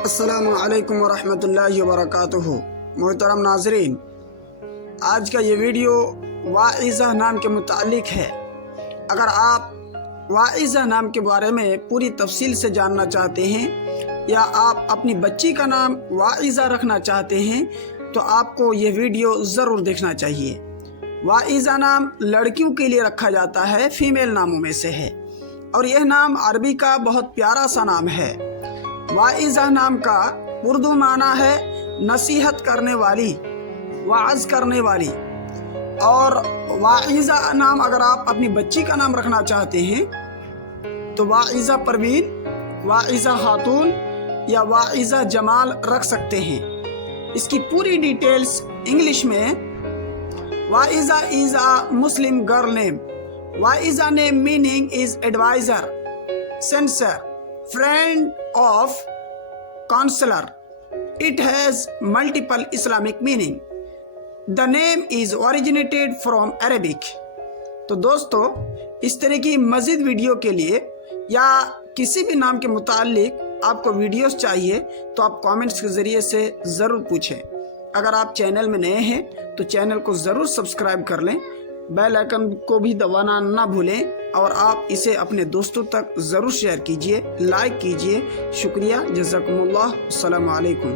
السلام علیکم ورحمۃ اللہ وبرکاتہ۔ محترم ناظرین، آج کا یہ ویڈیو واعظہ نام کے متعلق ہے۔ اگر آپ واعظہ نام کے بارے میں پوری تفصیل سے جاننا چاہتے ہیں یا آپ اپنی بچی کا نام واعظہ رکھنا چاہتے ہیں تو آپ کو یہ ویڈیو ضرور دیکھنا چاہیے۔ واعظہ نام لڑکیوں کے لیے رکھا جاتا ہے، فیمیل ناموں میں سے ہے، اور یہ نام عربی کا بہت پیارا سا نام ہے۔ واعظہ نام کا اردو معنی ہے نصیحت کرنے والی، وعظ کرنے والی۔ اور واعظہ نام اگر آپ اپنی بچی کا نام رکھنا چاہتے ہیں تو واعظہ پروین، واعظہ خاتون یا واعظہ جمال رکھ سکتے ہیں۔ اس کی پوری ڈیٹیلز انگلش میں: واعظہ is a Muslim girl name. واعظہ name meaning is advisor, censor, friend of, counselor. It has multiple Islamic meaning. The name is originated from Arabic. تو دوستو، اس طرح کی مزید ویڈیو کے لیے یا کسی بھی نام کے متعلق آپ کو ویڈیوز چاہیے تو آپ کامنٹس کے ذریعے سے ضرور پوچھیں۔ اگر آپ چینل میں نئے ہیں تو چینل کو ضرور سبسکرائب کر لیں، بیل آئیکن کو بھی دبانا نہ بھولیں، اور آپ اسے اپنے دوستوں تک ضرور شیئر کیجیے، لائک کیجیے۔ شکریہ، جزاکم اللہ، السلام علیکم۔